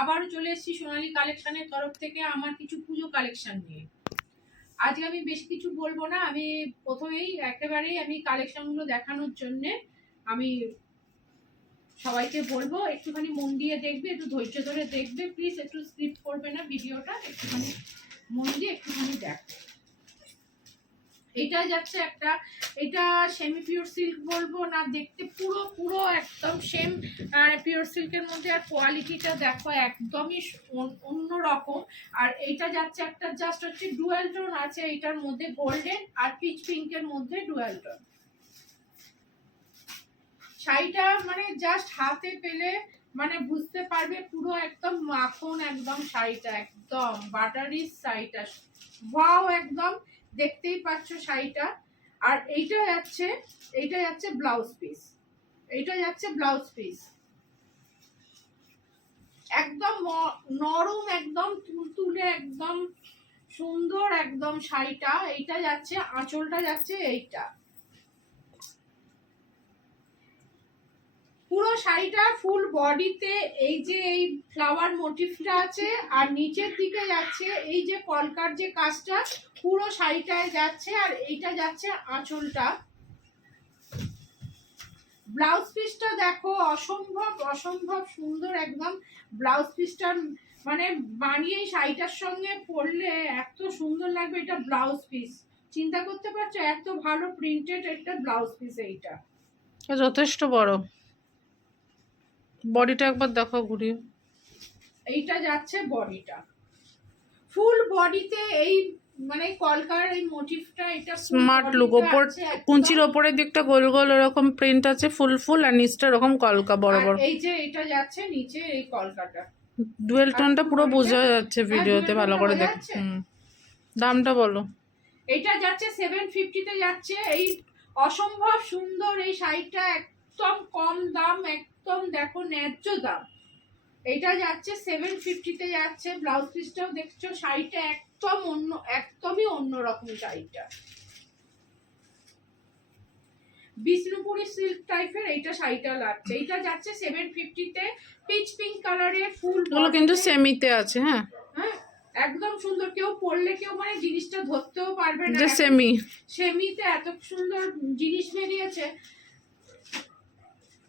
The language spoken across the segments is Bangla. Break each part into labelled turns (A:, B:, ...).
A: আবার চলে এসেছি সোনালি কালেকশনের তরফ থেকে আমার কিছু পুজো কালেকশন নিয়ে। আজকে আমি বেশ কিছু বলব না, আমি প্রথমেই একেবারেই আমি কালেকশনগুলো দেখানোর জন্য আমি সবাইকে বলব, একটুখানি মন দিয়ে দেখবে, একটু ধৈর্য ধরে দেখবে প্লিজ একটু স্কিপ করবে না ভিডিওটা, একটুখানি মন দিয়ে একটুখানি দেখো। এটা যাচ্ছে একটা, এটা সেমি পিওর সিল্ক বলব না, দেখতে পুরো পুরো একদম সেম আর পিওর সিল্কের মধ্যে আর কোয়ালিটিটা দেখো একদমই অন্য রকম আর এইটা যাচ্ছে একটা জাস্ট হচ্ছে ডুয়েল টোন আছে এইটার মধ্যে গোল্ডেন আর পিচ পিঙ্কের মধ্যে ডুয়েল টোন শাড়িটা মানে জাস্ট হাতে পেলে মানে বুঝতে পারবে পুরো একদম মাখন একদম শাড়িটা, একদম বাটারি শাড়িটা। ওয়াও একদম দেখতেই পাচ্ছ শাড়িটা। আর এইটা যাচ্ছে এইটা যাচ্ছে ব্লাউজ পিস এইটা যাচ্ছে ব্লাউজ পিস একদম নরম, একদম তুলতুলে, একদম সুন্দর, একদম শাড়িটা। এইটা যাচ্ছে, আঁচলটা যাচ্ছে এইটা। পুরো শাড়িটা ফুল বডিতে এই যে এই ফ্লাওয়ার মোটিভটা আছে, আর নিচের দিকে যাচ্ছে এই যে কলকার যে কাজটা, পুরো শাড়িটায় যাচ্ছে আর এইটা যাচ্ছে আঁচলটা। ব্লাউজ পিসটা দেখো অসম্ভব অসম্ভব সুন্দর একদম। ব্লাউজ পিসটা মানে বানিয়ে শাড়িটার সঙ্গে পরলে এত সুন্দর লাগবে এটা ব্লাউজ পিস। চিন্তা করতে পারছ, এত ভালো প্রিন্টেড একটা ব্লাউজ পিস এইটা।
B: যথেষ্ট বড়। বডিটা একবার দেখো ঘুরিয়ে।
A: এইটা যাচ্ছে বডিটা। ফুল বডিতে এই মানে কলকার এই মোটিভটা এটা
B: স্মার্ট লুক ওপর কুঞ্চির ওপরের দিকটা গোল গোল ওরকম প্রিন্ট আছে ফুল ফুল আর নিচটা এরকম কলকা বড় বড়।
A: এই যে এটা যাচ্ছে নিচে এই কলকাটা।
B: ডুয়েল টোনটা পুরো বোঝা যাচ্ছে ভিডিওতে ভালো করে দেখ দামটা বলো।
A: এটা যাচ্ছে সেভেন ফিফটিতে যাচ্ছে। এই অসম্ভব সুন্দর এই শাড়িটা একদম কম দাম একদম দেখো ন্যায্য দাম। এটা যাচ্ছে সেভেন ফিফটিতে যাচ্ছে ব্লাউজ পিসটাও দেখছ শাড়িটা একদম অন্য একদমই অন্যরকম শাড়িটা বিষ্ণুপুরি সিল্ক টাইপের এইটা শাড়িটা লাগছে। এইটা যাচ্ছে সেভেন ফিফটিতে পিচ পিঙ্ক কালারের ফুল
B: কিন্তু সেমিতে আছে হ্যাঁ।
A: হ্যাঁ একদম সুন্দর। কেউ পরলে কেউ মানে জিনিসটা ধরতেও পারবে না।
B: সেমি
A: সেমিতে এত সুন্দর জিনিস বেরিয়েছে।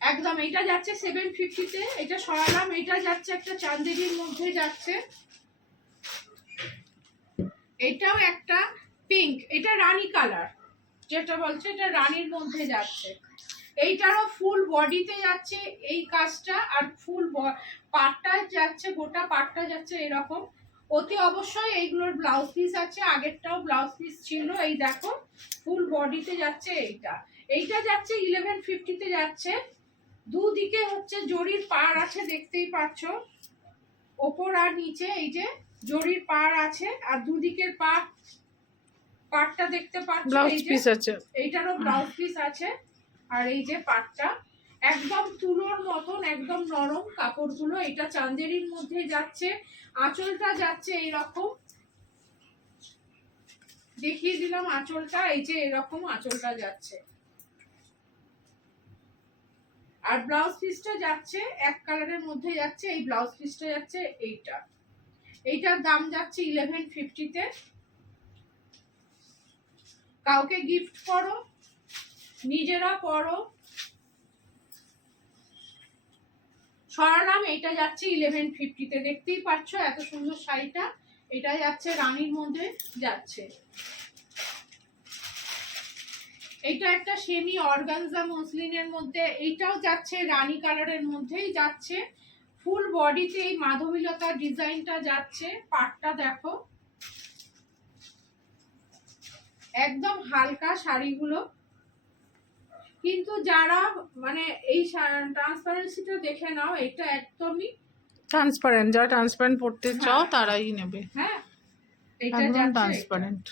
A: একদম এটা যাচ্ছে সেভেন ফিফটিতে এটা সরালাম এটা যাচ্ছে একটা চান্দেরির মধ্যে যাচ্ছে। এটাও একটা পিঙ্ক এটা রানী কালার যেটা বলছে এটা রানীর মধ্যে যাচ্ছে। এইটারও ফুল বডিতে যাচ্ছে এই কাজটা, আর ফুল পাটটা যাচ্ছে, গোটা পাটটা যাচ্ছে এরকম। অতি অবশ্যই এইগুলোর ব্লাউজ পিস আছে, আগেরটাও ব্লাউজ পিস ছিল, এই দেখো ফুল বডিতে যাচ্ছে এইটা। এইটা যাচ্ছে ইলেভেন ফিফটিতে যাচ্ছে। দুদিকে হচ্ছে জরির পাড় আছে দেখতেই পাচ্ছ। ওপর আর নিচে এই যে জরির পাড় আছে আর দুদিকের পাড় পাড়টা দেখতে পাচ্ছ
B: ব্লাউজ পিস আছে।
A: এইটারও ব্লাউজ পিস আছে আর এই যে পাটটা একদম তুলোর মতন একদম নরম কাপড়গুলো এটা চান্দেরির মধ্যে যাচ্ছে আঁচলটা যাচ্ছে এরকম দেখিয়ে দিলাম আঁচলটা এই যে এরকম আঁচলটা যাচ্ছে। আর ব্লাউজ পিসটা যাচ্ছে এক কালারের মধ্যে যাচ্ছে, এই ব্লাউজ পিসটা যাচ্ছে এইটা। এইটার দাম যাচ্ছে ইলেভেন ফিফটিতে কাউকে গিফট করো, নিজেরা পরো। সরালাম এটা যাচ্ছে ইলেভেন ফিফটিতে দেখতেই পাচ্ছ এত সুন্দর শাড়িটা। এটা যাচ্ছে রানীর মধ্যে যাচ্ছে। এটা একটা সেমি অর্গানজা মসলিনের মধ্যে এইটাও যাচ্ছে রানী কালারের মধ্যেই যাচ্ছে। ফুল বডিতে এই মাধবীলতা ডিজাইনটা যাচ্ছে পাটটা দেখো। একদম হালকা শাড়িগুলো। কিন্তু যারা মানে এই ট্রান্সপারেন্সিটা দেখে নাও এটা একদমই
B: ট্রান্সপারেন্ট যারা ট্রান্সপারেন্ট পড়তে চাও
A: হ্যাঁ।
B: তারাই নেবে।
A: হ্যাঁ এটা।
B: ট্রান্সপারেন্ট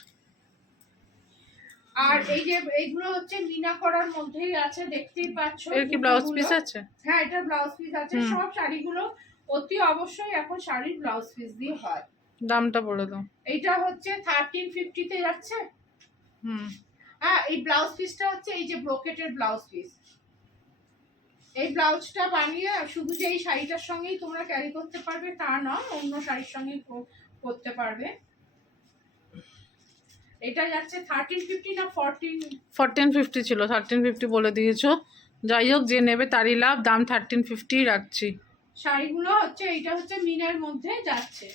A: আর এই যে এইগুলো হচ্ছে মিনা করার মধ্যেই আছে দেখতেই পাচ্ছ।
B: এর কি ব্লাউজ পিস আছে?
A: হ্যাঁ এটা ব্লাউজ পিস আছে। সব শাড়িগুলো অতি অবশ্যই এখন শাড়ির ব্লাউজ পিস দিয়ে হয়।
B: দামটা বলে দাও।
A: এইটা হচ্ছে থার্টিন ফিফটিতে যাচ্ছে।
B: হুম।
A: হ্যাঁ এই ব্লাউজ পিসটা হচ্ছে এই যে ব্রোকেটের ব্লাউজ পিস এই ব্লাউজটা বানিয়ে শুধু যে এই শাড়িটার সঙ্গেই তোমরা ক্যারি করতে পারবে তা নয় অন্য শাড়ির সঙ্গে করতে পারবে। এটা যাচ্ছে থার্টিন ফিফটি না ফোরটিন
B: ফোরটিন ফিফটি ছিল থার্টিন ফিফটি বলে দিয়েছ। যাই হোক যে নেবে তারই লাভ দাম থার্টিন ফিফটি রাখছি।
A: শাড়িগুলো হচ্ছে এইটা হচ্ছে মিনের মধ্যে যাচ্ছে।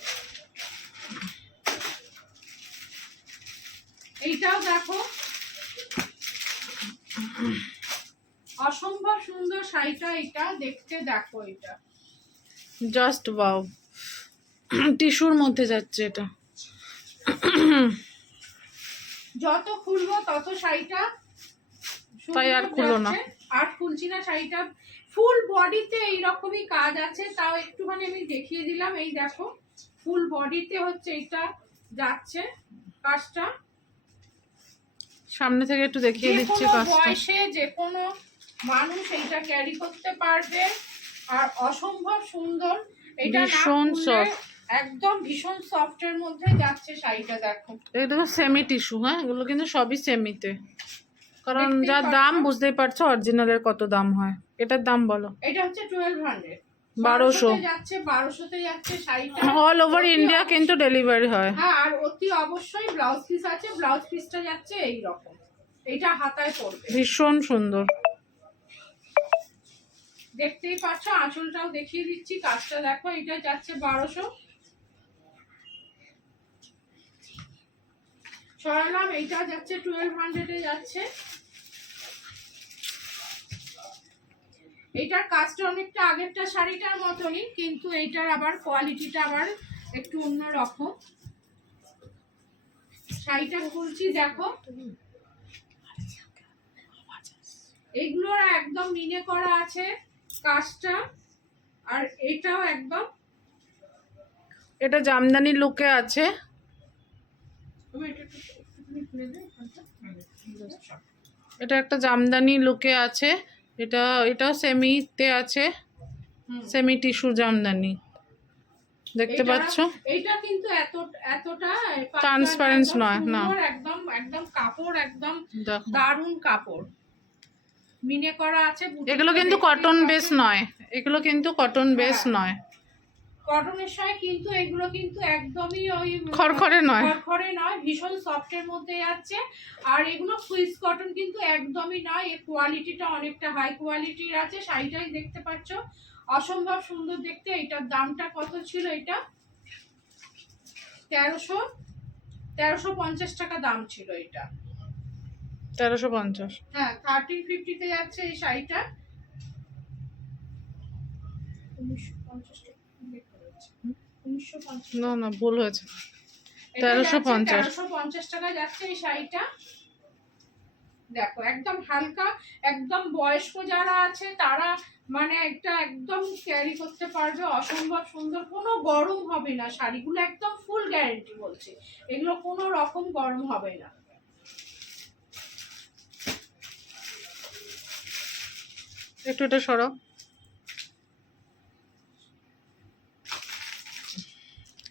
A: এইটাও দেখো। অসম্ভব সুন্দর শাড়িটা এটা দেখতে দেখো এটা।
B: জাস্ট বাও টিস্যুর মধ্যে যাচ্ছে এটা।
A: যত খুলবো তত শাড়িটা
B: তাই আর খুলো না।
A: আর খুলছি না শাড়িটা। ফুল বডিতে এইরকমই কাজ আছে তাও একটুখানি আমি দেখিয়ে দিলাম। এই দেখো ফুল বডিতে হচ্ছে এটা যাচ্ছে কাজটা।
B: সামনে থেকে একটু দেখিয়ে দিচ্ছি
A: বয়সে যে কোনো মানুষ এইটা ক্যারি করতে পারবে। আর অসম্ভব সুন্দর। এটা
B: ভীষণ soft।
A: একদম ভীষণ সফটের মধ্যে যাচ্ছে শাড়িটা দেখো।
B: এটা তো সেমি টিস্যু হ্যাঁ? এগুলো কিন্তু সবই সেমিতে কারণ যা দাম বুঝতেই পারছ অরিজিনালের কত দাম হয়। এটার দাম বলো।
A: এটা হচ্ছে টুয়েলভ হান্ড্রেড
B: 1200
A: যাচ্ছে বারোশোতে যাচ্ছে শাড়িটা।
B: অল ওভার ইন্ডিয়া কিন্তু ডেলিভারি হয়।
A: হ্যাঁ আর অতি অবশ্যই ব্লাউজ পিস আছে। ব্লাউজ পিসটা যাচ্ছে এই রকম এটা হাতায় পড়বে।
B: ভীষণ সুন্দর।
A: দেখতেই পাচ্ছ আঁচলটাও দেখিয়ে দিচ্ছি। কাজটা দেখো এটা যাচ্ছে বারোশো। সরালাম এইটা যাচ্ছে টুয়েলভ হান্ড্রেডে যাচ্ছে। এইটার কাজটা অনেকটা আগেরটা শাড়িটার মতনই কিন্তু এইটার আবার কোয়ালিটিটা আবার একটু অন্য রকম শাড়িটা খুলছি দেখো। এইগুলোর একদম মিনে করা আছে কাজটা আর এটাও একদম।
B: এটা জামদানি লুকে আছে।
A: এটা একটু।
B: এটা জামদানি লুকে আছে এটা এটাও সেমিতে আছে সেমি টিস্যু জামদানি দেখতে পাচ্ছ
A: এইটা কিন্তু এত এতটা ট্রান্সপারেন্স
B: নয়, না।
A: একদম একদম কাপড় একদম দারুণ কাপড় মিনে করা আছে
B: এগুলো কিন্তু কটন। বেস নয় এগুলো কিন্তু কটন বেস
A: হ্যাঁ।
B: নয়
A: কটনের সঙ্গে কিন্তু এগুলো কিন্তু একদমই ওই
B: খড়খড়ে নয়।
A: খড়খড়ে নয় ভীষণ সফটের মধ্যে যাচ্ছে। আর এগুলো সুইস কটন কিন্তু একদমই নয় এর কোয়ালিটিটা অনেকটা হাই কোয়ালিটির আছে শাড়িটাই দেখতে পাচ্ছ। অসম্ভব সুন্দর দেখতে এটার দামটা কত ছিল এটা? তেরোশো তেরোশো পঞ্চাশ টাকা দাম ছিল এটা।
B: তেরোশো পঞ্চাশ।
A: হ্যাঁ থার্টিন ফিফটিতে যাচ্ছে এই শাড়িটা। উনিশশো পঞ্চাশ টাকা। পঞ্চাশ
B: না না ভুল হয়েছে।
A: এটা
B: 1350
A: যাচ্ছে 1350 টাকা যাচ্ছে এই শাড়িটা। দেখো একদম হালকা একদম বয়স্ক যারা আছে তারা মানে একটা একদম ক্যারি করতে পারবে অসম্ভব সুন্দর। কোনো গরম হবে না শাড়িগুলো একদম ফুল গ্যারেন্টি বলছে। এগুলো কোনো রকম গরম হবে না।
B: একটু এটা সরাও।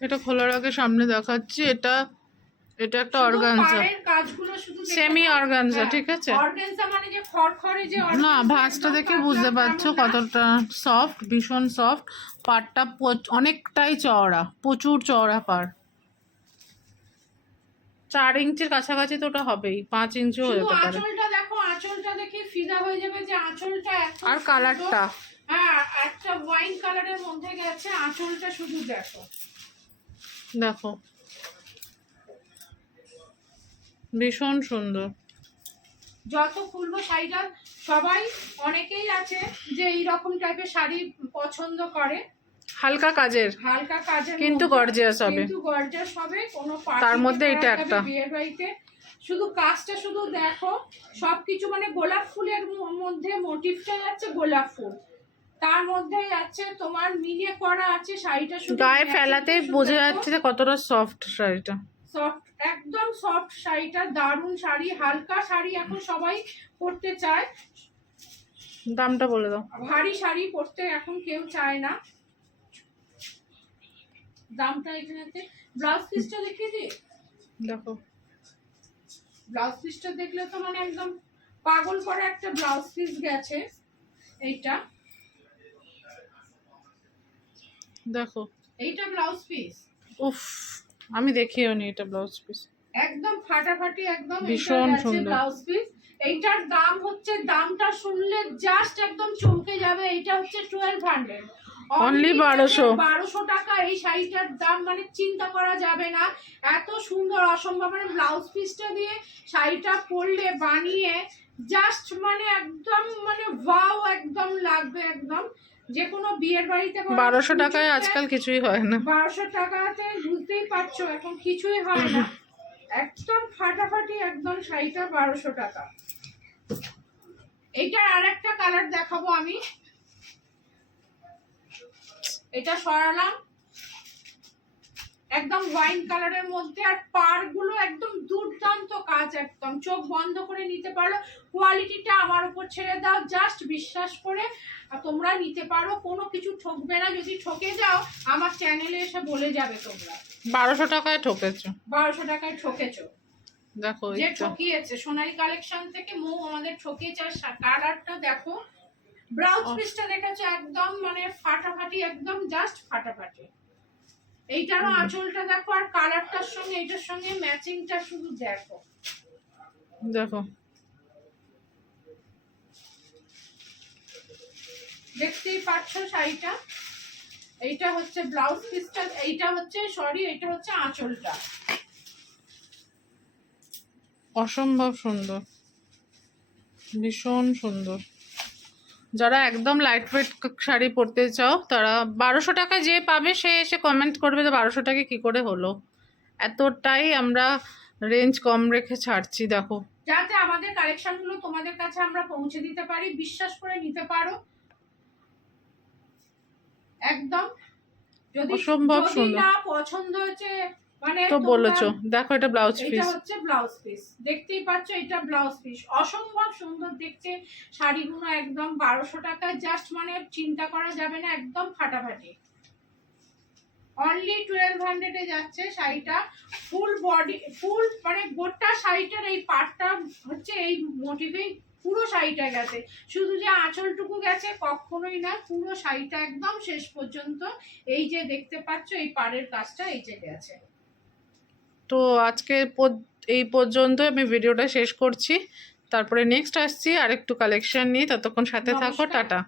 B: এটা খোলার আগে সামনে দেখাচ্ছি এটা এটা একটা অর্গানজা সেমি অর্গানজা ঠিক আছে?
A: মানে
B: না ভাঁজটা দেখে বুঝতে পারছ কতটা সফট ভীষণ সফট পাড়টা অনেকটাই চওড়া প্রচুর চওড়া পাড়। চার ইঞ্চির কাছাকাছি তো ওটা হবেই পাঁচ ইঞ্চিও
A: শুধু
B: হতে পারে।
A: দেখো আঁচলটা দেখে ফিদা হয়ে যাবে যে আঁচলটা
B: আর কালারটা
A: হ্যাঁ একটা ওয়াইন কালারের মধ্যে গেছে আঁচলটা শুধু দেখো।
B: দেখো। ভীষণ সুন্দর।
A: যত খুলবো শাড়িটা সবাই অনেকেই আছে যে এই রকম টাইপের শাড়ি পছন্দ করে।
B: হালকা কাজের।
A: হালকা কাজের
B: কিন্তু gorgeous হবে।
A: কিন্তু গর্জিয়াস হবে কোনো
B: তার মধ্যে এটা একটা।
A: বিয়ের বাড়িতে। শুধু কাজটা শুধু দেখো সবকিছু মানে গোলাপ ফুলের মধ্যে মোটিভটা যাচ্ছে গোলাপ ফুল। তার মধ্যে যাচ্ছে তোমার মিনে করা আছে শাড়িটা শুধু
B: গায়ে
A: শুধু
B: বোঝা যাচ্ছে যে কতটা সফট শাড়িটা।
A: সফট একদম সফট শাড়িটা দারুণ শাড়ি হালকা শাড়ি এখন সবাই পরতে চায়।
B: দামটা বলে দাও।
A: ভারী শাড়ি পরতে এখন কেউ চায় না। দামটা এখানেতে। ব্লাউজ পিসটা দেখিয়ে দিই?
B: দেখো।
A: ব্লাউজ পিসটা দেখলে তো মানে একদম পাগল করে একটা ব্লাউজ পিস গেছে। এইটা।
B: দেখো।
A: এইটা ব্লাউজ পিস।
B: উফ আমি দেখিও নি এটা ব্লাউজ পিস।
A: একদম ফাটাফাটি একদম
B: ভীষণ সুন্দর।
A: Blouse piece. এইটার দাম হচ্ছে দামটা শুনলে জাস্ট একদম চমকে যাবে। এইটা হচ্ছে টুয়েলভ হান্ড্রেড
B: Only 1200
A: বারোশো। টাকা এই শাড়িটার দাম মানে চিন্তা করা যাবে না। এত সুন্দর অসম্ভব মানে ব্লাউজ পিসটা দিয়ে শাড়িটা পরলে বানিয়ে জাস্ট মানে একদম মানে ওয়াও একদম লাগবে একদম। যে কোনো বিয়ের বাড়িতে
B: বারোশো টাকায় আজকাল কিছুই হয় না।
A: বারোশো টাকাতে বুঝতেই পারছ এখন কিছুই হয় না। একদম ফাটাফাটি একদম শাড়িটা বারোশো টাকা। এইটার আর একটা কালার দেখাবো আমি। এটা সরালাম। একদম ওয়াইন কালারের মধ্যে আর পারগুলো একদম দুর্দান্ত কাজ একদম। চোখ বন্ধ করে নিতে পারো। কোয়ালিটিটা আমার উপর ছেড়ে দাও। জাস্ট বিশ্বাস করে আর তোমরা নিতে পারো। কোনো কিছু ঠকবে না। যদি ঠকে যাও আমার চ্যানেলে এসে বলে যাবে তোমরা।
B: বারোশো টাকায় ঠকেছো।
A: বারোশো টাকায় ঠকেছো।
B: দেখো
A: যে ঠকিয়েছে সোনালী কালেকশন থেকে মৌ আমাদের ঠকিয়েছে। আর কালারটা দেখো।
B: ব্রাউজ
A: পিসটা দেখেছ একদম মানে ফাটাফাটি একদম জাস্ট ফাটাফাটি। এইটারও আঁচলটা দেখো আর কালারটার সঙ্গে এইটার সঙ্গে ম্যাচিংটা শুধু দেখো।
B: দেখো।
A: দেখতেই পাচ্ছ শাড়িটা? এইটা হচ্ছে ব্লাউজ পিসটা এইটা হচ্ছে সরি এটা হচ্ছে আঁচলটা।
B: অসম্ভব সুন্দর। ভীষণ সুন্দর। যারা একদম লাইট ওয়েট শাড়ি পরতে চাও তারা বারোশো টাকা যে পাবে সে এসে কমেন্ট করবে যে বারোশো টাকা কি করে হলো। এতটাই আমরা রেঞ্জ কম রেখে ছাড়ছি দেখো।
A: যাতে আমাদের কালেকশনগুলো তোমাদের কাছে আমরা পৌঁছে দিতে পারি বিশ্বাস করে নিতে পারো। একদম। যদি
B: অসম্ভব সুন্দর।
A: না পছন্দ হচ্ছে
B: তো
A: তোমরা-
B: বলেছ দেখো এটা ব্লাউজ
A: এটা হচ্ছে ব্লাউজ পিস দেখতেই পাচ্ছ এটা ব্লাউজ পিস অসম্ভব সুন্দর দেখতে। শাড়িগুলো একদম বারোশো টাকা। জাস্ট মানে চিন্তা করা যাবে না একদম ফাটাফাটি। অনলি টুয়েলভ হান্ড্রেডে যাচ্ছে শাড়িটা। ফুল বডি ফুল মানে গোটা শাড়িটার এই পাটটা হচ্ছে এই মোটিভেই পুরো শাড়িটা গেছে। শুধু যে আঁচলটুকু গেছে কখনোই না পুরো শাড়িটা একদম শেষ পর্যন্ত এই যে দেখতে পাচ্ছ এই পাড়ের কাজটা এই যে গেছে।
B: তো আজকে এই পর্যন্ত আমি ভিডিওটা শেষ করছি। তারপরে নেক্সট আসছি আরেকটু কালেকশন নিয়ে। ততক্ষণ সাথে থাকো টাটা।